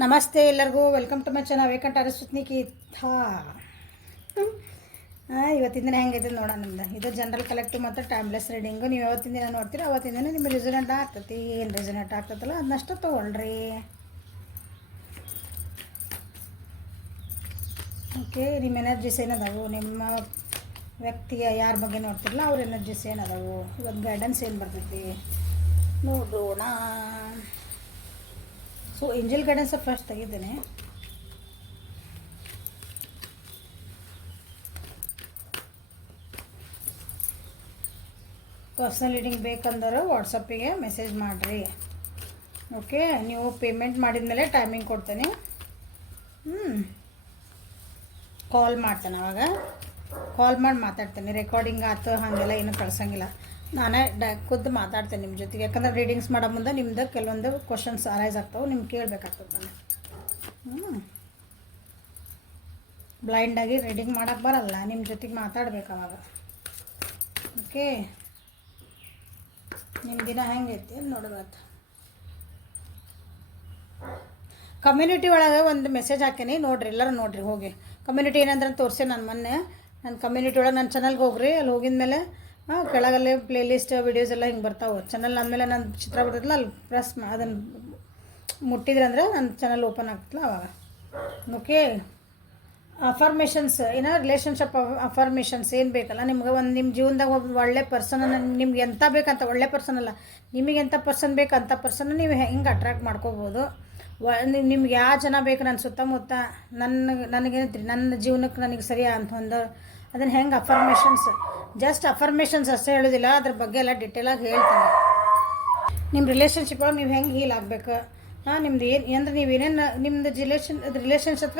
ನಮಸ್ತೆ ಎಲ್ಲರಿಗೂ, welcome to my channel ವೇಕಂಠ ಅರಸ್ವತ್ನಿಕಿ ಇವತ್ತಿನ ದಿನ ಹೆಂಗೈತೆ ನೋಡೋಣ. ನಿಮ್ದು ಇದು ಜನರಲ್ ಕಲೆಕ್ಟಿವ್ ಮತ್ತು ಟೈಮ್ಲೆಸ್ ರೀಡಿಂಗು. ನೀವು ಯಾವತ್ತಿನ ದಿನ ನೋಡ್ತೀರಿ ಅವತ್ತಿನ ದಿನ ನಿಮ್ಗೆ ರಿಸನೆಂಟ್ ಆಗ್ತೈತಿ. ಏನು ರಿಸನೆಂಟ್ ಆಗ್ತೈತಲ್ಲ ಅದನ್ನಷ್ಟು ತೊಗೊಳ್ರಿ. ಓಕೆ, ನಿಮ್ಮ ಎನರ್ಜೀಸ್ ಏನದಾವು, ನಿಮ್ಮ ವ್ಯಕ್ತಿಯ ಯಾರ ಬಗ್ಗೆ ನೋಡ್ತಿರಲ್ಲ ಅವ್ರ ಎನರ್ಜೀಸ್ ಏನದಾವು, ಇವತ್ತು ಗೈಡೆನ್ಸ್ ಏನು ಬರ್ತೈತಿ ನೋಡೋಣ. ಸೊ ಏಂಜಲ್ ಗೈಡೆನ್ಸ್ ಫಸ್ಟ್ ತೆಗಿದ್ದೇನೆ. ಪರ್ಸ್ನಲ್ ರೀಡಿಂಗ್ ಬೇಕಂದ್ರೆ ವಾಟ್ಸಪ್ಪಿಗೆ ಮೆಸೇಜ್ ಮಾಡಿರಿ. ಓಕೆ, ನೀವು ಪೇಮೆಂಟ್ ಮಾಡಿದ ಮೇಲೆ ಟೈಮಿಂಗ್ ಕೊಡ್ತೇನೆ. ಕಾಲ್ ಮಾಡ್ತೇನೆ, ಅವಾಗ ಕಾಲ್ ಮಾಡಿ ಮಾತಾಡ್ತೇನೆ. ರೆಕಾರ್ಡಿಂಗ್ ಆಯ್ತು ಹಾಗೆಲ್ಲ ಏನೂ ಕಳ್ಸಂಗಿಲ್ಲ, ನಾನೇ ಖುದ್ದು ಮಾತಾಡ್ತೇನೆ ನಿಮ್ಮ ಜೊತೆಗೆ. ಯಾಕಂದ್ರೆ ರೀಡಿಂಗ್ಸ್ ಮಾಡೋ ಮುಂದೆ ನಿಮ್ದು ಕೆಲವೊಂದು ಕ್ವಶನ್ಸ್ ಅರೈಸ್ ಆಗ್ತಾವೆ, ನಿಮ್ಗೆ ಕೇಳಬೇಕಾಗ್ತದೆ ನಾನು. ಬ್ಲೈಂಡಾಗಿ ರೀಡಿಂಗ್ ಮಾಡೋಕ್ಕೆ ಬರಲ್ಲ, ನಿಮ್ಮ ಜೊತೆಗೆ ಮಾತಾಡ್ಬೇಕು ಅವಾಗ. ಓಕೆ, ನಿಮ್ಮ ದಿನ ಹೆಂಗೈತಿ ನೋಡ್ಬೇಕು. ಕಮ್ಯುನಿಟಿ ಒಳಗೆ ಒಂದು ಮೆಸೇಜ್ ಹಾಕೀನಿ, ನೋಡಿರಿ, ಎಲ್ಲರೂ ನೋಡಿರಿ ಹೋಗಿ. ಕಮ್ಯುನಿಟಿ ಏನಂದ್ರೆ ತೋರಿಸಿ ನಾನು ಮೊನ್ನೆ. ನನ್ನ ಕಮ್ಯುನಿಟಿ ಒಳಗೆ ನನ್ನ ಚಾನಲ್ಗೆ ಹೋಗ್ರಿ. ಅಲ್ಲಿ ಹೋಗಿದ ಮೇಲೆ ಕೆಳಗಲ್ಲೇ ಪ್ಲೇ ಲಿಸ್ಟ್ ವಿಡಿಯೋಸ್ ಎಲ್ಲ ಹಿಂಗೆ ಬರ್ತಾವೆ. ಚಾನಲ್ ಆದಮೇಲೆ ನನ್ನ ಚಿತ್ರ ಬರ್ತೈತಲ್ಲ, ಅಲ್ಲಿ ಪ್ರೆಸ್ ಅದನ್ನು ಮುಟ್ಟಿದ್ರೆ ಅಂದರೆ ನನ್ನ ಚಾನಲ್ ಓಪನ್ ಆಗ್ತಲ್ಲ ಅವಾಗ. ಓಕೆ, ಅಫರ್ಮೇಷನ್ಸ್ ಏನೋ ರಿಲೇಷನ್ಶಿಪ್ ಅಫರ್ಮೇಷನ್ಸ್ ಏನು ಬೇಕಲ್ಲ ನಿಮ್ಗೆ. ಒಂದು ನಿಮ್ಮ ಜೀವನದಾಗ ಒಬ್ಬ ಒಳ್ಳೆ ಪರ್ಸನನ್ನು ನಿಮ್ಗೆ ಎಂಥ ಬೇಕಂತ, ಒಳ್ಳೆ ಪರ್ಸನ್ ಅಲ್ಲ, ನಿಮಗೆ ಎಂಥ ಪರ್ಸನ್ ಬೇಕು ಅಂಥ ಪರ್ಸನ್ನ ನೀವು ಹೆಂಗೆ ಅಟ್ರ್ಯಾಕ್ಟ್ ಮಾಡ್ಕೋಬೋದು. ನಿಮ್ಗೆ ಯಾವ ಜನ ಬೇಕು ನನ್ನ ಸುತ್ತಮುತ್ತ, ನನಗೇನೈತ್ರಿ ನನ್ನ ಜೀವನಕ್ಕೆ ನನಗೆ ಸರಿಯಾ ಅಂತ ಒಂದು ಅದನ್ನು ಹೆಂಗೆ ಅಫರ್ಮೇಷನ್ಸ್, ಜಸ್ಟ್ ಅಫರ್ಮೇಷನ್ಸ್ ಅಷ್ಟೇ ಹೇಳೋದಿಲ್ಲ, ಅದ್ರ ಬಗ್ಗೆ ಎಲ್ಲ ಡಿಟೇಲಾಗಿ ಹೇಳ್ತೀನಿ. ನಿಮ್ಮ ರಿಲೇಷನ್ಶಿಪ್ ಒಳಗೆ ನೀವು ಹೆಂಗೆ ಹೀಲ್ ಆಗಬೇಕು, ನಿಮ್ದು ಏನು ಅಂದ್ರೆ ನೀವೇನೇನು ನಿಮ್ಮದು ರಿಲೇಷನ್ಶಿಪ್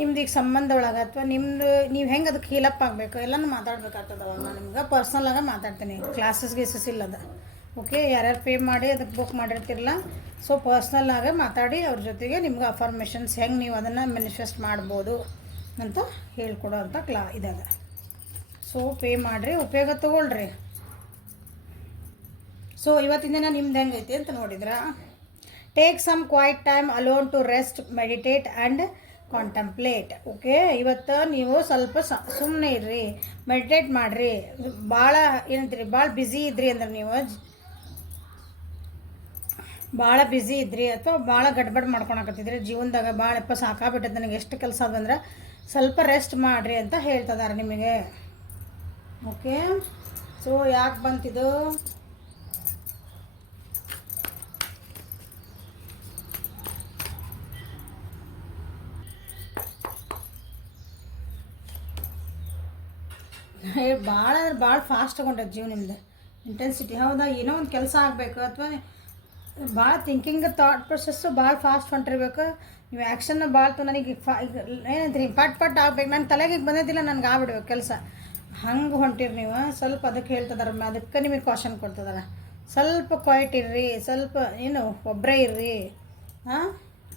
ನಿಮ್ದು ಈಗ ಸಂಬಂಧ ಒಳಗೆ ಅಥವಾ ನಿಮ್ಮದು ನೀವು ಹೆಂಗೆ ಅದಕ್ಕೆ ಹೀಲಪ್ ಆಗಬೇಕು ಎಲ್ಲನೂ ಮಾತಾಡ್ಬೇಕಾಗ್ತದೆ. ಅವಾಗ ನಾನು ನಿಮ್ಗೆ ಪರ್ಸ್ನಲಾಗ ಮಾತಾಡ್ತೀನಿ, ಕ್ಲಾಸಸ್ ಗೀಸಸ್ ಇಲ್ಲದ. ಓಕೆ, ಯಾರ್ಯಾರು ಪೇ ಮಾಡಿ ಅದಕ್ಕೆ ಬುಕ್ ಮಾಡಿರ್ತಿರಲ್ಲ, ಸೊ ಪರ್ಸ್ನಲ್ಲಾಗೆ ಮಾತಾಡಿ ಅವ್ರ ಜೊತೆಗೆ ನಿಮ್ಗೆ ಅಫರ್ಮೇಷನ್ಸ್ ಹೆಂಗೆ ನೀವು ಅದನ್ನು ಮ್ಯಾನಿಫೆಸ್ಟ್ ಮಾಡ್ಬೋದು ಅಂತ ಹೇಳ್ಕೊಡೋ ಅಂತ ಇದಾಗ. ಸೊ ಪೇ ಮಾಡಿರಿ, ಉಪಯೋಗ ತೊಗೊಳ್ರಿ. ಸೊ ಇವತ್ತಿನ ದಿನ ನಿಮ್ದು ಹೆಂಗೈತಿ ಅಂತ ನೋಡಿದ್ರೆ, take some quiet time alone to rest, meditate and contemplate. Okay, ಇವತ್ತು ನೀವು ಸ್ವಲ್ಪ ಸುಮ್ಮನೆ ಇರ್ರಿ, ಮೆಡಿಟೇಟ್ ಮಾಡಿರಿ. ಭಾಳ ಏನಂತೀರಿ, ಭಾಳ ಬ್ಯುಸಿ ಇದ್ರಿ ಅಂದ್ರೆ ನೀವು ಭಾಳ ಬ್ಯುಸಿ ಇದ್ರಿ ಅಥವಾ ಭಾಳ ಗಡ್ಬಡ್ ಮಾಡ್ಕೊಳಕತ್ತಿದ್ರಿ ಜೀವನದಾಗ, ಭಾಳಪ್ಪ ಸಾಕಾಗ್ಬಿಟ್ಟೈತೆ ನನಗೆ, ಎಷ್ಟು ಕೆಲಸ ಅದಂದ್ರೆ ಸ್ವಲ್ಪ ರೆಸ್ಟ್ ಮಾಡಿರಿ ಅಂತ ಹೇಳ್ತಿದ್ದಾರೆ ನಿಮಗೆ. ಓಕೆ, ಸೊ ಯಾಕೆ ಬಂತಿದು, ಭಾಳ ಅಂದ್ರೆ ಭಾಳ ಫಾಸ್ಟ್ ತಗೊಂಡೈತೆ ಜೀವ ನಿಮ್ದು ಇಂಟೆನ್ಸಿಟಿ. ಹೌದಾ, ಏನೋ ಒಂದು ಕೆಲಸ ಆಗಬೇಕು ಅಥವಾ ಭಾಳ ಥಿಂಕಿಂಗ್ ಥಾಟ್ ಪ್ರೊಸೆಸ್ಸು ಭಾಳ ಫಾಸ್ಟ್ ಹೊಂಟಿರ್ಬೇಕು. ನೀವು ಆ್ಯಕ್ಷನ್ನ ಭಾಳ ನನಗೆ ಏನಂತೀರಿ ಪಟ್ ಆಗ್ಬೇಕು, ನನ್ನ ತಲೆಗೆ ಬಂದಿದ್ದಿಲ್ಲ ನನಗೆ ಆಗ್ಬಿಡ್ಬೇಕು ಕೆಲಸ, ಹಂಗೆ ಹೊಂಟಿರಿ ನೀವು. ಸ್ವಲ್ಪ ಅದಕ್ಕೆ ಹೇಳ್ತಿದಾರೆ, ಅದಕ್ಕೆ ನಿಮಗೆ ಕ್ವಾಶನ್ ಕೊಡ್ತಿದಾರೆ. ಸ್ವಲ್ಪ ಕ್ವೈಟ್ ಇರ್ರಿ, ಸ್ವಲ್ಪ ಏನು ಒಬ್ಬರೇ ಇರ್ರಿ,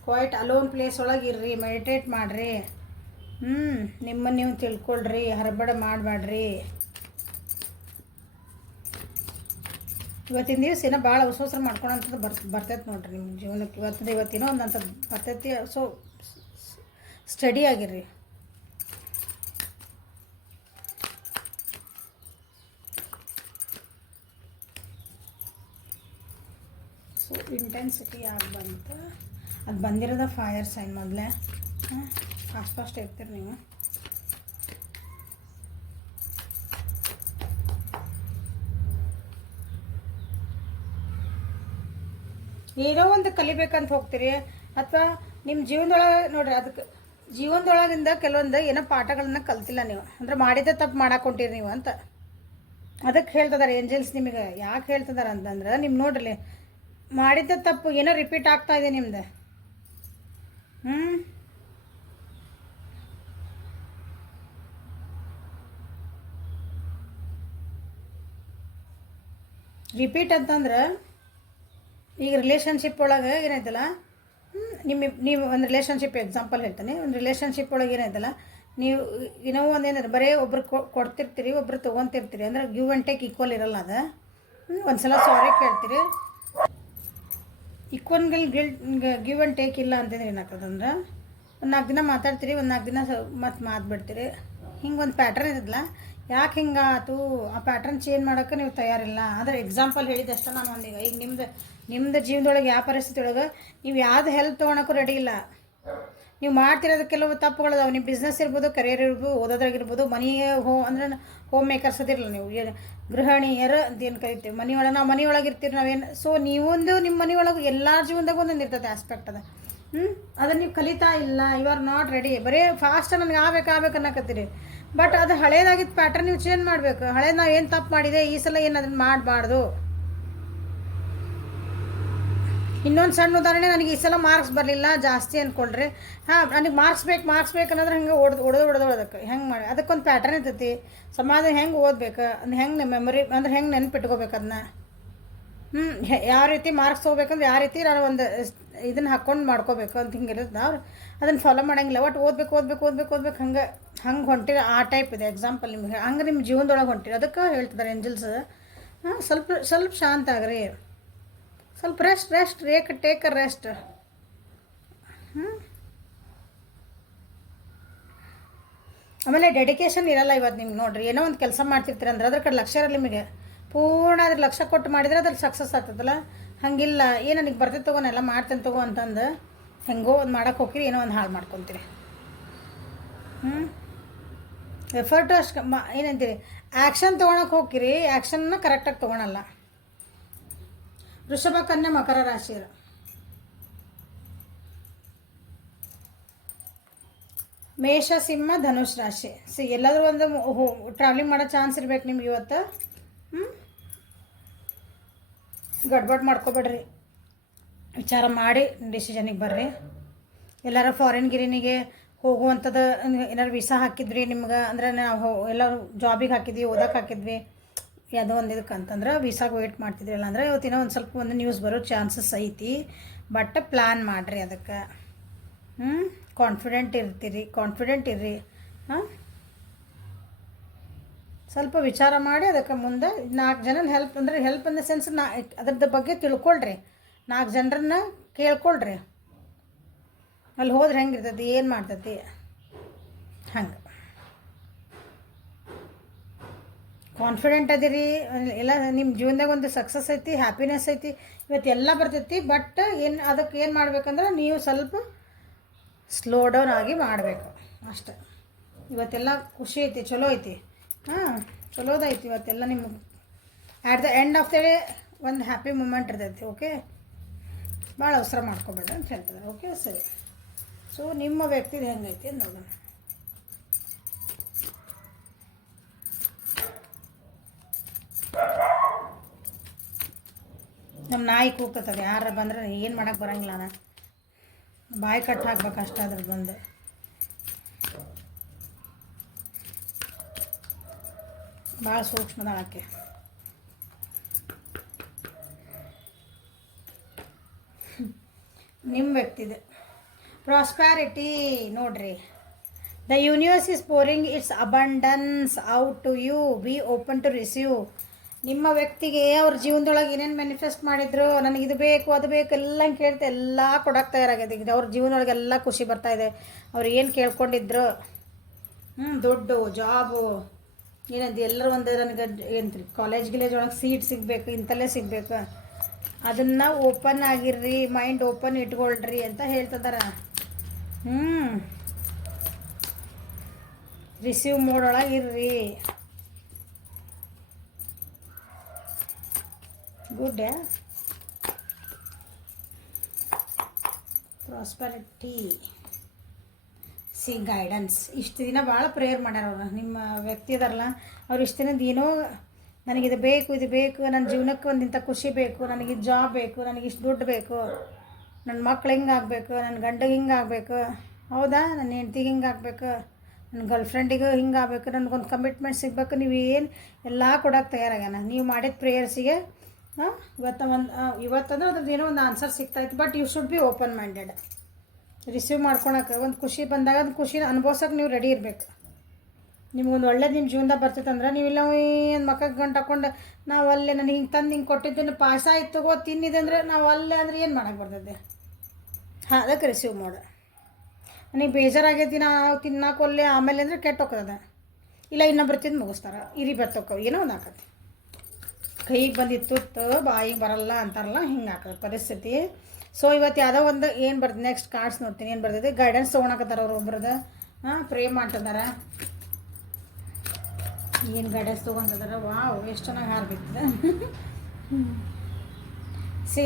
ಕ್ವೈಟ್ ಅಲೋನ್ ಪ್ಲೇಸ್ ಒಳಗೆ ಇರ್ರಿ, ಮೆಡಿಟೇಟ್ ಮಾಡಿರಿ. ನಿಮ್ಮನ್ನು ನೀವು ತಿಳ್ಕೊಳ್ರಿ, ಹರಬಡ ಮಾಡಬೇಡ್ರಿ. ಇವತ್ತಿನ ದಿವಸ ಏನೋ ಭಾಳ ಅವಸರ ಮಾಡ್ಕೊಳಂಥದ್ದು ಬರ್ತೈತೆ ನೋಡ್ರಿ ನಿಮ್ಮ ಜೀವನಕ್ಕೆ. ಇವತ್ತಿನೋ ಒಂದಂಥದ್ದು ಬರ್ತೈತಿ. ಸೊ ಸ್ಟಡಿ ಆಗಿರ್ರಿ. ಸೊ ಇಂಟೆನ್ಸಿಟಿ ಆಗಿ ಬಂತು, ಅದು ಬಂದಿರೋದ ಫೈರ್ ಸೈನ್. ಮೊದಲೇ ಫಾಸ್ಟ್ ಇರ್ತೀರಿ ನೀವು. ಏನೋ ಒಂದು ಕಲಿಬೇಕಂತ ಹೋಗ್ತೀರಿ, ಅಥವಾ ನಿಮ್ಮ ಜೀವನದೊಳಗೆ ನೋಡ್ರಿ, ಅದಕ್ಕೆ ಜೀವನದೊಳಗಿಂದ ಕೆಲವೊಂದು ಏನೋ ಪಾಠಗಳನ್ನ ಕಲ್ತಿಲ್ಲ ನೀವು, ಅಂದ್ರೆ ಮಾಡಿದ ತಪ್ಪು ಮಾಡಾಕೊಂತೀರಿ ನೀವು ಅಂತ. ಅದಕ್ಕೆ ಹೇಳ್ತಿದ್ದಾರೆ ಏಂಜಲ್ಸ್ ನಿಮಗೆ. ಯಾಕೆ ಹೇಳ್ತಿದ್ದಾರೆ ಅಂತಂದ್ರೆ, ನಿಮ್ಮ ನೋಡ್ರಿ ಮಾಡಿದ ತಪ್ಪು ಏನೋ ರಿಪೀಟ್ ಆಗ್ತಾ ಇದೆ ನಿಮ್ದು. ರಿಪೀಟ್ ಅಂತಂದ್ರೆ ಈಗ ರಿಲೇಷನ್ಶಿಪ್ ಒಳಗೆ ಏನಾಯ್ತಲ್ಲ, ನೀವು ಒಂದು ರಿಲೇಷನ್ಶಿಪ್ ಎಕ್ಸಾಂಪಲ್ ಹೇಳ್ತೀನಿ. ಒಂದು ರಿಲೇಷನ್ಶಿಪ್ ಒಳಗೆ ಏನಾಯ್ತಲ್ಲ, ನೀವು ಏನೋ ಒಂದೇನಾದ್ರು ಬರೀ ಒಬ್ರು ಕೊಡ್ತಿರ್ತೀರಿ, ಒಬ್ರು ತೊಗೊತಿರ್ತೀರಿ, ಅಂದ್ರೆ ಗಿವ್ ಆ್ಯಂಡ್ ಟೇಕ್ ಈಕ್ವಲ್ ಇರಲ್ಲ. ಅದು ಒಂದು ಸಲ ಸಾರಿ ಕೇಳ್ತೀರಿ, ಈಕ್ವನ್ಗಳು ಗಿವ್ ಆ್ಯಂಡ್ ಟೇಕ್ ಇಲ್ಲ ಅಂತಂದ್ರೆ ಏನಾಗ್ತದಂದ್ರೆ ಒಂದು 4 ದಿನ ಮಾತಾಡ್ತೀರಿ, ಒಂದು 4 ದಿನ ಮತ್ತು ಮಾತು ಹಿಂಗೆ ಒಂದು ಪ್ಯಾಟ್ರನ್ ಇರೋದಿಲ್ಲ. ಯಾಕೆ ಹಿಂಗೆ ಆಯ್ತು ಆ ಪ್ಯಾಟ್ರನ್ ಚೇಂಜ್ ಮಾಡೋಕ್ಕೆ ನೀವು ತಯಾರಿಲ್ಲ. ಆದರೆ ಎಕ್ಸಾಂಪಲ್ ಹೇಳಿದಷ್ಟು ನಾನು ಈಗ ನಿಮ್ಮದು ಜೀವನದೊಳಗೆ ಯಾವ ಪರಿಸ್ಥಿತಿ ಒಳಗೆ ನೀವು ಯಾವ್ದು ಹೆಲ್ಪ್ ತೊಗೊಳಕ್ಕೂ ರೆಡಿ ಇಲ್ಲ. ನೀವು ಮಾಡ್ತಿರೋದು ಕೆಲವು ತಪ್ಪುಗಳದಾವೆ. ನಿಮ್ಮ ಬಿಸ್ನೆಸ್ ಇರ್ಬೋದು, ಕರಿಯರ್ ಇರ್ಬೋದು, ಓದೋದ್ರಾಗಿರ್ಬೋದು, ಮನೆಗೆ ಹೋಮ್ ಮೇಕರ್ಸ್ ಅದಿರಲ್ಲ, ನೀವು ಗೃಹಿಣಿಯರು ಅಂತ ಏನು ಕರಿತೀವಿ. ನಾವು ಮನೆಯೊಳಗೆ ಇರ್ತೀವಿ ನಾವೇನು. ಸೊ ನೀವೊಂದು ನಿಮ್ಮ ಮನೆಯೊಳಗೆ ಎಲ್ಲರ ಜೀವನದಾಗ ಒಂದೊಂದು ಇರ್ತದೆ ಆಸ್ಪೆಕ್ಟ್ ಅದು. ಅದನ್ನು ನೀವು ಕಲಿತಾ ಇಲ್ಲ, ಯು ಆರ್ ನಾಟ್ ರೆಡಿ. ಬರೀ ಫಾಸ್ಟ್ ನನಗೆ ಆಗ್ಬೇಕು ಅನ್ನಕತ್ತೀರಿ. ಬಟ್ ಅದು ಹಳೇದಾಗಿದ್ದ ಪ್ಯಾಟ್ರನ್ ನೀವು ಚೇಂಜ್ ಮಾಡಬೇಕು. ಹಳೇದು ನಾವು ಏನು ತಪ್ಪು ಮಾಡಿದೆ, ಈ ಸಲ ಏನು ಅದನ್ನು ಮಾಡಬಾರ್ದು. ಇನ್ನೊಂದು ಸಣ್ಣ ಉದಾಹರಣೆ, ನನಗೆ ಈ ಸಲ ಮಾರ್ಕ್ಸ್ ಬರಲಿಲ್ಲ ಜಾಸ್ತಿ ಅಂದ್ಕೊಳ್ರಿ. ನನಗೆ ಮಾರ್ಕ್ಸ್ ಬೇಕು ಅನ್ನೋದ್ರೆ ಹಂಗೆ ಹೊಡೆದೋದಕ್ಕೆ ಹೆಂಗೆ ಮಾಡಿ ಅದಕ್ಕೊಂದು ಪ್ಯಾಟ್ರನ್ ಇರ್ತೈತಿ. ಸಮಾಜ ಹೆಂಗೆ ಓದ್ಬೇಕು, ಅದು ಹೆಂಗೆ ಮೆಮೊರಿ ಅಂದ್ರೆ ಹೆಂಗೆ ನೆನ್ಪಿಟ್ಕೋಬೇಕು ಅದನ್ನ. ಯಾವ ರೀತಿ ಮಾರ್ಕ್ಸ್ ತೊಗೋಬೇಕಂದ್ರೆ ಯಾವ ರೀತಿ ನಾನು ಒಂದು ಇದನ್ನು ಹಾಕ್ಕೊಂಡು ಮಾಡ್ಕೋಬೇಕು ಅಂತ ಹಿಂಗಿರುತ್ತೆ. ಅವ್ರು ಅದನ್ನು ಫಾಲೋ ಮಾಡೋಂಗಿಲ್ಲ. ಒಟ್ಟು ಓದ್ಬೇಕು ಹಂಗೆ ಹೊಂಟಿರೋ ಆ ಟೈಪ್ ಇದೆ ಎಕ್ಸಾಂಪಲ್. ನಿಮ್ಗೆ ಹಂಗೆ ನಿಮ್ಮ ಜೀವನದೊಳಗೆ ಹೊಂಟಿರೋ ಅದಕ್ಕೆ ಹೇಳ್ತಿದ್ದಾರೆ ಏಂಜಲ್ಸ್. ಸ್ವಲ್ಪ ಶಾಂತ ಆಗ್ರಿ, ಸ್ವಲ್ಪ ರೆಸ್ಟ್ ಟೇಕ್ ಅ ರೆಸ್ಟ್. ಆಮೇಲೆ ಡೆಡಿಕೇಶನ್ ಇರಲ್ಲ ಇವತ್ತು ನಿಮ್ಗೆ. ನೋಡಿರಿ, ಏನೋ ಒಂದು ಕೆಲಸ ಮಾಡ್ತಿರ್ತೀರ ಅಂದ್ರೆ ಅದ್ರ ಕಡೆ ಲಕ್ಷ್ಯ ಇರಲ್ಲ ನಿಮಗೆ. ಪೂರ್ಣ ಅದ್ರ ಲಕ್ಷ್ಯ ಕೊಟ್ಟು ಮಾಡಿದ್ರೆ ಅದ್ರಲ್ಲಿ ಸಕ್ಸಸ್ ಆಗ್ತದಲ್ಲ. ಹಂಗಿಲ್ಲ, ನನಗೆ ಬರ್ತೈತೆ ತಗೋ, ಎಲ್ಲ ಮಾಡ್ತೇನೆ ತಗೋ ಅಂತಂದು ಹೆಂಗೋ ಒಂದು ಮಾಡೋಕೆ ಹೋಗಿರಿ, ಏನೋ ಒಂದು ಹಾಳು ಮಾಡ್ಕೊತೀರಿ. ಎಫರ್ಟು ಅಷ್ಟು ಏನಂತೀರಿ, ಆ್ಯಕ್ಷನ್ ತೊಗೊಳಕ್ಕೆ ಹೋಗಿರಿ, ಆ್ಯಕ್ಷನ್ನ ಕರೆಕ್ಟಾಗಿ ತೊಗೊಳಲ್ಲ. ವೃಷಭ, ಕನ್ಯಾ, ಮಕರ ರಾಶಿಯರು. ಮೇಷ, ಸಿಂಹ, ಧನುಷ್ ರಾಶಿ. ಎಲ್ಲಾದರೂ ಒಂದು ಟ್ರಾವೆಲಿಂಗ್ ಮಾಡೋ ಚಾನ್ಸ್ ಇರ್ಬೇಕು ನಿಮ್ಗೆ ಇವತ್ತು. ಗಡ್ಬಡ್ ಮಾಡ್ಕೊಬೇಡ್ರಿ, ವಿಚಾರ ಮಾಡಿ ಡಿಸಿಷನಿಗೆ ಬರ್ರಿ. ಎಲ್ಲರೂ ಫಾರಿನ್ ಗಿರಿನಿಗೆ ಹೋಗುವಂಥದ್ದು ಏನಾರು ವೀಸಾ ಹಾಕಿದ್ರಿ ನಿಮ್ಗೆ ಅಂದರೆ, ನಾವು ಎಲ್ಲರೂ ಜಾಬಿಗೆ ಹಾಕಿದ್ವಿ, ಓದಕ್ಕೆ ಹಾಕಿದ್ವಿ, ಯಾವುದೋ ಒಂದು ಇದಕ್ಕೆ ಅಂತಂದ್ರೆ ವೀಸಾಗೆ ವೇಟ್ ಮಾಡ್ತಿದ್ವಿ. ಇಲ್ಲ ಅಂದರೆ ಇವತ್ತಿನ ಒಂದು ನ್ಯೂಸ್ ಬರೋ ಚಾನ್ಸಸ್ ಐತಿ. ಬಟ್ ಪ್ಲ್ಯಾನ್ ಮಾಡಿರಿ ಅದಕ್ಕೆ. ಕಾನ್ಫಿಡೆಂಟ್ ಇರ್ರಿ. ಸ್ವಲ್ಪ ವಿಚಾರ ಮಾಡಿ ಅದಕ್ಕೆ ಮುಂದೆ 4 ಜನ ಹೆಲ್ಪ್ ಇನ್ ದ ಸೆನ್ಸ್ ಅದ್ರದ್ದು ಬಗ್ಗೆ ತಿಳ್ಕೊಳ್ರಿ. 4 ಜನರನ್ನ ಕೇಳ್ಕೊಳ್ರಿ. ಅಲ್ಲಿ ಹೋದ್ರೆ ಹೆಂಗಿರ್ತೈತಿ, ಏನು ಮಾಡ್ತೈತಿ, ಹಂಗೆ ಕಾನ್ಫಿಡೆಂಟ್ ಅದಿರಿ. ಎಲ್ಲ ನಿಮ್ಮ ಜೀವನದಾಗ ಒಂದು ಸಕ್ಸಸ್ ಐತಿ, ಹ್ಯಾಪಿನೆಸ್ ಐತಿ, ಇವತ್ತೆಲ್ಲ ಬರ್ತೈತಿ. ಬಟ್ ಅದಕ್ಕೆ ಏನು ಮಾಡ್ಬೇಕಂದ್ರೆ ನೀವು ಸ್ವಲ್ಪ ಸ್ಲೋ ಡೌನ್ ಆಗಿ ಮಾಡಬೇಕು ಅಷ್ಟೆ. ಇವತ್ತೆಲ್ಲ ಖುಷಿ ಐತಿ, ಚಲೋ ಐತಿ, ಚಲೋದೈತಿ ಇವತ್ತೆಲ್ಲ. ನಿಮ್ಗೆ at the end of the day ಒಂದು ಹ್ಯಾಪಿ ಮೂಮೆಂಟ್ ಇರ್ತೈತಿ. ಓಕೆ, ಭಾಳ ಅವಸರ ಮಾಡ್ಕೊಬೇಡ ಅಂತ ಹೇಳ್ತಾರೆ. ಓಕೆ, ಸರಿ. ಸೊ ನಿಮ್ಮ ವ್ಯಕ್ತಿದು ಹೆಂಗೈತಿ ಅಂತ ನೋಡೋಣ. ನಮ್ಮ ನಾಯಿ ಕೂಗ್ತದೆ, ಯಾರು ಬಂದ್ರೆ ಏನು ಮಾಡೋಕ್ಕೆ ಬರೋಂಗಿಲ್ಲ. ನಾನು ಬಾಯಿ ಕಟ್ಟು ಹಾಕ್ಬೇಕು ಅಷ್ಟೇ ಅದ್ರ ಬಂದು. ಭಾಳ ಸೂಕ್ಷ್ಮದಾಳಕ್ಕೆ. ನಿಮ್ಮ ವ್ಯಕ್ತಿದೆ ಪ್ರಾಸ್ಪ್ಯಾರಿಟಿ ನೋಡ್ರಿ. The universe is pouring its abundance out to you, be open to receive. ನಿಮ್ಮ ವ್ಯಕ್ತಿಗೆ ಅವ್ರ ಜೀವನದೊಳಗೆ ಏನೇನು ಮ್ಯಾನಿಫೆಸ್ಟ್ ಮಾಡಿದ್ರು, ನನಗೆ ಇದು ಬೇಕು ಅದು ಬೇಕು ಎಲ್ಲ ಕೇಳ್ತೆ ಎಲ್ಲ ಕೊಡೋಕೆ ತಯಾರಾಗಿದೆ. ಈಗ ಅವ್ರ ಜೀವನದೊಳಗೆ ಎಲ್ಲ ಖುಷಿ ಬರ್ತಾಯಿದೆ. ಅವ್ರು ಏನು ಕೇಳ್ಕೊಂಡಿದ್ರು, ದುಡ್ಡು, ಜಾಬು, ಏನಂತ ಎಲ್ಲರೂ ಒಂದು ನನಗೆ ಏನ್ರಿ ಕಾಲೇಜ್ ಒಳಗೆ ಸೀಟ್ ಸಿಗಬೇಕು, ಇಂಥಲ್ಲೇ ಸಿಗಬೇಕು, ಅದನ್ನು ಓಪನ್ ಆಗಿರ್ರಿ, ಮೈಂಡ್ ಓಪನ್ ಇಟ್ಕೊಳ್ರಿ ಅಂತ ಹೇಳ್ತಿದಾರ. ರಿಸೀವ್ ಮೋಡೊಳಗೆ ಇರ್ರಿ. ಗುಡ್. Prosperity, guidance. ಇಷ್ಟು ದಿನ ಭಾಳ ಪ್ರೇಯರ್ ಮಾಡ್ಯಾರ ಅವ್ರು. ನಿಮ್ಮ ವ್ಯಕ್ತಿ ಅದಾರಲ್ಲ ಅವ್ರು ಇಷ್ಟು ದಿನದ ಏನೋ ನನಗಿದು ಬೇಕು, ಇದು ಬೇಕು, ನನ್ನ ಜೀವನಕ್ಕೆ ಒಂದಿಂಥ ಖುಷಿ ಬೇಕು, ನನಗೆ ಜಾಬ್ ಬೇಕು, ನನಗೆ ಇಷ್ಟು ದುಡ್ಡು ಬೇಕು, ನನ್ನ ಮಕ್ಳು ಹಿಂಗೆ ಆಗಬೇಕು, ನನ್ನ ಗಂಡಗೆ ಹಿಂಗೆ ಆಗಬೇಕು, ಹೌದಾ, ನನ್ನ ಹೆಂಡ್ತಿಗೆ ಹಿಂಗೆ ಆಗಬೇಕು, ನನ್ನ ಗರ್ಲ್ಫ್ರೆಂಡಿಗೂ ಹಿಂಗೆ ಆಗಬೇಕು, ನನಗೊಂದು ಕಮಿಟ್ಮೆಂಟ್ ಸಿಗಬೇಕು. ನೀವು ಏನು ಎಲ್ಲ ಕೊಡೋಕೆ ತಯಾರಾಗ್ಯಾನ. ನೀವು ಮಾಡಿದ ಪ್ರೇಯರ್ಸಿಗೆ ಇವತ್ತಂದ್ರೆ ಅದ್ರದ್ದು ಏನೋ ಒಂದು ಆನ್ಸರ್ ಸಿಗ್ತಾಯಿತ್ತು. But you should be open minded. Receive ಮಾಡ್ಕೊಳಕ್ಕೆ ಒಂದು ಖುಷಿ ಬಂದಾಗ ಅದು ಖುಷಿನ ಅನುಭವಿಸೋಕೆ ನೀವು ರೆಡಿ ಇರಬೇಕು. ನಿಮ್ಗೊಂದು ಒಳ್ಳೇದು ನಿಮ್ಮ ಜೀವನದಾಗ ಬರ್ತೈತೆ ಅಂದ್ರೆ ನೀವಿಲ್ಲ ಏನು ಮಕ್ಕಕ್ಕೆ ಗಂಟು ಹಾಕೊಂಡು ನಾವು ಅಲ್ಲೇ ನಾನು ಹಿಂಗೆ ತಂದು ಹಿಂಗೆ ಕೊಟ್ಟಿದ್ದೇನೆ ಪಾಯಸ ಆಯ್ತು ತಗೋ ತಿನ್ನಿದೆ ಅಂದರೆ ನಾವು ಅಲ್ಲೇ ಅಂದ್ರೆ ಏನು ಮಾಡೋಕ್ಕೆ ಬರ್ತೈತೆ. ಹಾಂ ಅದಕ್ಕೆ ರಿಸೀವ್ ಮಾಡು. ನನಗೆ ಬೇಜಾರಾಗೈತಿ ನಾವು ತಿನ್ನೋಕೊಲ್ಲೆ ಆಮೇಲೆ ಅಂದರೆ ಕೆಟ್ಟು ಹೋಗ್ತದೆ. ಇಲ್ಲ ಇನ್ನೊಬ್ರು ತಿಂದು ಮುಗಿಸ್ತಾರೆ ಇರಿ ಬರ್ತೋಕ್ಕವು ಏನೋ ಒಂದು ಹಾಕತ್ತೆ. ಕೈಗೆ ಬಂದಿತ್ತು ಬಾಯಿಗೆ ಬರಲ್ಲ ಅಂತಾರಲ್ಲ ಹಿಂಗೆ ಹಾಕೋದು ಪರಿಸ್ಥಿತಿ. ಸೊ ಇವತ್ತು ಯಾವುದೋ ಒಂದು ಏನು ಬರ್ತದೆ ನೆಕ್ಸ್ಟ್ ಕಾರ್ಡ್ಸ್ ನೋಡ್ತೀನಿ ಏನು ಬರ್ತೈತೆ. ಗೈಡೆನ್ಸ್ ತೊಗೊಳಕತ್ತಾರ ಅವ್ರು ಒಬ್ರದ್ದು. ಪ್ರೇ ಮಾಡ್ತಿದ್ದಾರೆ. ಏನು ಗೈಡೆನ್ಸ್ ತೊಗೊಂತಿದ್ದಾರೆ. ವಾವ್ ಎಷ್ಟು ಚೆನ್ನಾಗಿ ಹಾರ್ಬಿಡ್ತದೆ.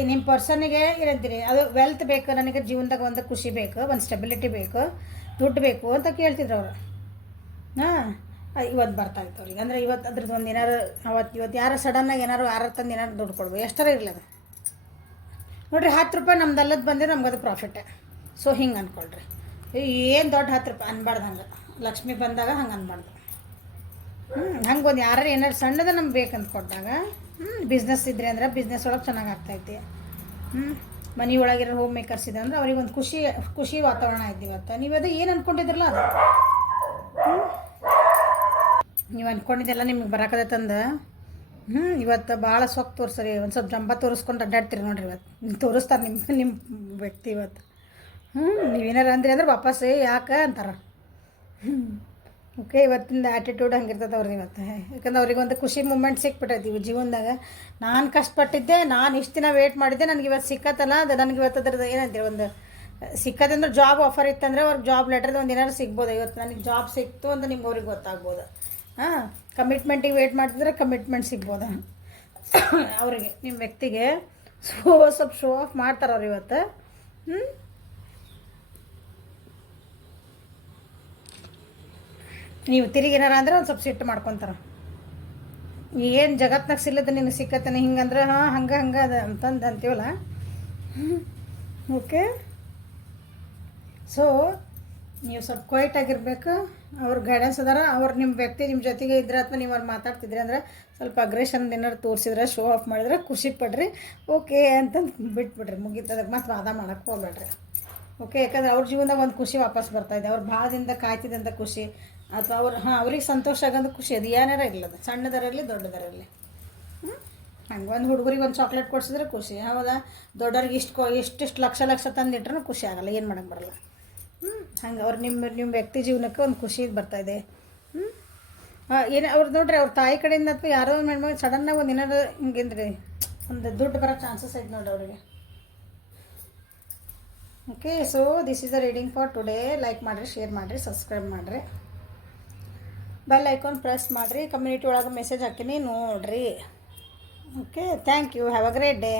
ನಿಮ್ಮ ಪರ್ಸನಿಗೆ ಏನಂತೀರಿ ಅದು ವೆಲ್ತ್ ಬೇಕು, ನನಗೆ ಜೀವನದಾಗ ಒಂದು ಖುಷಿ ಬೇಕು, ಒಂದು ಸ್ಟೆಬಿಲಿಟಿ ಬೇಕು, ದುಡ್ಡು ಬೇಕು ಅಂತ ಕೇಳ್ತಿದ್ರು ಅವರು. ಇವತ್ತು ಬರ್ತಾಯಿತ್ತು ಅವ್ರಿಗೆ. ಅಂದರೆ ಇವತ್ತು ಅದ್ರದ್ದು ಒಂದು ಏನಾರು ಇವತ್ತು ಯಾರು ಸಡನ್ನಾಗಿ ಏನಾರು ತಂದು ಏನಾರು ದುಡ್ಡು ಕೊಡ್ಬೋದು, ಎಷ್ಟರ ಇರಲಿ ಅದು. ನೋಡಿರಿ 10 ರೂಪಾಯಿ ನಮ್ದು ಅಲ್ಲದ್ದು ಬಂದರೆ ನಮ್ಗೆ ಅದು ಪ್ರಾಫಿಟ್ಟೆ. ಸೊ ಹಿಂಗೆ ಅಂದ್ಕೊಳ್ರಿ. ಏನು ದೊಡ್ಡ 10 ರೂಪಾಯಿ ಅನ್ಬಾರ್ದು. ಹಂಗೆ ಲಕ್ಷ್ಮಿ ಬಂದಾಗ ಹಂಗೆ ಅನ್ಬಾರ್ದು. ಹಂಗೆ ಒಂದು ಯಾರು ಏನಾರು ಸಣ್ಣದ ನಮ್ಗೆ ಬೇಕಂತ ಕೊಟ್ಟಾಗ ಬಿಸ್ನೆಸ್ ಇದ್ದರೆ ಅಂದ್ರೆ ಬಿಸ್ನೆಸ್ ಒಳಗೆ ಚೆನ್ನಾಗಿ ಆಗ್ತಾಯಿತ್ತು. ಮನೆ ಒಳಗಿರೋ ಹೋಮ್ ಮೇಕರ್ಸ್ ಇದೆ ಅಂದ್ರೆ ಅವ್ರಿಗೆ ಒಂದು ಖುಷಿ ವಾತಾವರಣ ಆಯ್ತು ಇವತ್ತು. ನೀವು ಅದು ಏನು ಅಂದ್ಕೊಂಡಿದ್ರಲ್ಲ ಅದು ನೀವು ಅಂದ್ಕೊಂಡಿದ್ದೆಲ್ಲ ನಿಮ್ಗೆ ಬರಕತ್ತಂದು. ಇವತ್ತು ಭಾಳ ಸೊಕ್ಕ ತೋರಿಸ್ರಿ. ಒಂದು ಸ್ವಲ್ಪ ಜಂಬ ತೋರಿಸ್ಕೊಂಡು ಅಡ್ಡಾಡ್ತೀರಿ ನೋಡಿರಿ. ಇವತ್ತು ತೋರಿಸ್ತಾರೆ ನಿಮ್ಮ ವ್ಯಕ್ತಿ ಇವತ್ತು. ನೀವೇನಾರು ಅಂದ್ರಿ ಅಂದ್ರೆ ವಾಪಸ್ ಯಾಕೆ ಅಂತಾರೆ. ಓಕೆ, ಇವತ್ತಿಂದ ಆ್ಯಟಿಟ್ಯೂಡ್ ಹಂಗಿರ್ತದೆ ಅವ್ರಿಗೆ ಇವತ್ತು. ಯಾಕಂದ್ರೆ ಅವ್ರಿಗೆ ಒಂದು ಖುಷಿ ಮೂಮೆಂಟ್ ಸಿಕ್ಬಿಟ್ಟೈತಿ ಇವು ಜೀವನದಾಗ. ನಾನು ಕಷ್ಟಪಟ್ಟಿದ್ದೆ, ನಾನು ಇಷ್ಟು ದಿನ ವೇಟ್ ಮಾಡಿದ್ದೆ, ನನಗೆ ಇವತ್ತು ಸಿಕ್ಕತ್ತಲ್ಲ. ಅದು ನನಗೆ ಇವತ್ತು ಅದ್ರದ್ದು ಏನಂತೀರಿ ಒಂದು ಸಿಕ್ಕದಂದ್ರೆ ಜಾಬ್ ಆಫರ್ ಇತ್ತಂದರೆ ಅವ್ರಿಗೆ ಜಾಬ್ ಲೆಟರ್ದು ಒಂದು ಏನಾರು ಸಿಗ್ಬೋದು. ಇವತ್ತು ನನಗೆ ಜಾಬ್ ಸಿಕ್ತು ಅಂತ ನಿಮ್ಗೆ ಅವ್ರಿಗೆ ಗೊತ್ತಾಗ್ಬೋದು. ಕಮಿಟ್ಮೆಂಟಿಗೆ ವೇಟ್ ಮಾಡ್ತಿದ್ರೆ ಕಮಿಟ್ಮೆಂಟ್ ಸಿಗ್ಬೋದ ಅವರಿಗೆ, ನಿಮ್ಮ ವ್ಯಕ್ತಿಗೆ. ಸ್ವಲ್ಪ ಶೋ ಆಫ್ ಮಾಡ್ತಾರೆ ಅವ್ರು ಇವತ್ತು. ನೀವು ತಿರುಗಿ ಏನಾರ ಅಂದ್ರೆ ಒಂದು ಸ್ವಲ್ಪ ಸಿಟ್ಟು ಮಾಡ್ಕೊತಾರೆ. ಏನು ಜಗತ್ನಾಗ ಸಿಲ್ಲದ ನಿನಗೆ ಸಿಕ್ಕತ್ತಾನೆ ಹಿಂಗಂದ್ರೆ ಹಂಗೆ ಅದು ಅಂತಂದು ಅಂತೀವಲ್ಲ. ಓಕೆ, ಸೊ ನೀವು ಸ್ವಲ್ಪ ಕ್ವೈಟಾಗಿರ್ಬೇಕು. ಅವ್ರ ಗೈಡೆನ್ಸ್ ಅದಾರ. ಅವ್ರು ನಿಮ್ಮ ವ್ಯಕ್ತಿ ನಿಮ್ಮ ಜೊತೆಗೆ ಇದ್ರೆ ಅಥವಾ ನೀವು ಅವ್ರು ಮಾತಾಡ್ತಿದ್ರಿ ಅಂದ್ರೆ ಸ್ವಲ್ಪ ಅಗ್ರೆಷನ್ ಏನಾರು ತೋರಿಸಿದ್ರೆ ಶೋ ಆಫ್ ಮಾಡಿದ್ರೆ ಖುಷಿ ಪಡ್ರಿ. ಓಕೆ ಅಂತಂದು ಬಿಟ್ಬಿಡ್ರಿ, ಮುಗೀತದಕ್ಕೆ ಮತ್ತೆ ವಾದ ಮಾಡೋಕ್ಕೆ ಹೋಗ್ಬೇಡ್ರಿ. ಓಕೆ, ಯಾಕಂದ್ರೆ ಅವ್ರ ಜೀವನದಾಗ ಒಂದು ಖುಷಿ ವಾಪಸ್ ಬರ್ತಾಯಿದೆ. ಅವ್ರ ಭಾವದಿಂದ ಕಾಯ್ತಿದ್ದಂಥ ಖುಷಿ ಅಥವಾ ಅವ್ರಿಗೆ ಸಂತೋಷ ಆಗೋದು ಖುಷಿ. ಅದು ಏನಾರ ಇರಲಿಲ್ಲ, ಸಣ್ಣದರಲ್ಲಿ ದೊಡ್ಡದರಲ್ಲಿ. ಹಂಗೆ ಒಂದು ಹುಡುಗರಿಗೆ ಒಂದು ಚಾಕ್ಲೇಟ್ ಕೊಡಿಸಿದ್ರೆ ಖುಷಿ. ಹೌದಾ, ದೊಡ್ಡವ್ರಿಗೆ ಇಷ್ಟಿಷ್ಟು ಲಕ್ಷ ತಂದಿಟ್ರೂ ಖುಷಿ ಆಗಲ್ಲ, ಏನು ಮಾಡೋಕ್ಕೆ ಬರಲ್ಲ. ಹಂಗೆ ಅವ್ರು ನಿಮ್ಮ ವ್ಯಕ್ತಿ ಜೀವನಕ್ಕೆ ಒಂದು ಖುಷಿ ಬರ್ತಾಯಿದೆ. ಏನು ಅವ್ರು ನೋಡ್ರಿ ಅವ್ರ ತಾಯಿ ಕಡೆಯಿಂದ ಅಥವಾ ಯಾರೋ ಒಂದು ಹೆಣ್ಮಕ್ಳು ಸಡನ್ನಾಗಿ ಒಂದು ಏನಾರು ಹಿಂಗೇನ್ರಿ ಒಂದು ದುಡ್ಡು ಬರೋ ಚಾನ್ಸಸ್ ಐತೆ ನೋಡ್ರಿ ಅವರಿಗೆ. Okay, so this is the reading for today. Like ಮಾಡಿರಿ, ಶೇರ್ ಮಾಡಿರಿ, ಸಬ್ಸ್ಕ್ರೈಬ್ ಮಾಡಿರಿ, ಬೆಲ್ ಐಕಾನ್ ಪ್ರೆಸ್ ಮಾಡಿರಿ. ಕಮ್ಯುನಿಟಿ ಒಳಗೆ ಮೆಸೇಜ್ ಹಾಕಿನಿ ನೋಡಿರಿ. Okay, thank you. Have a great day.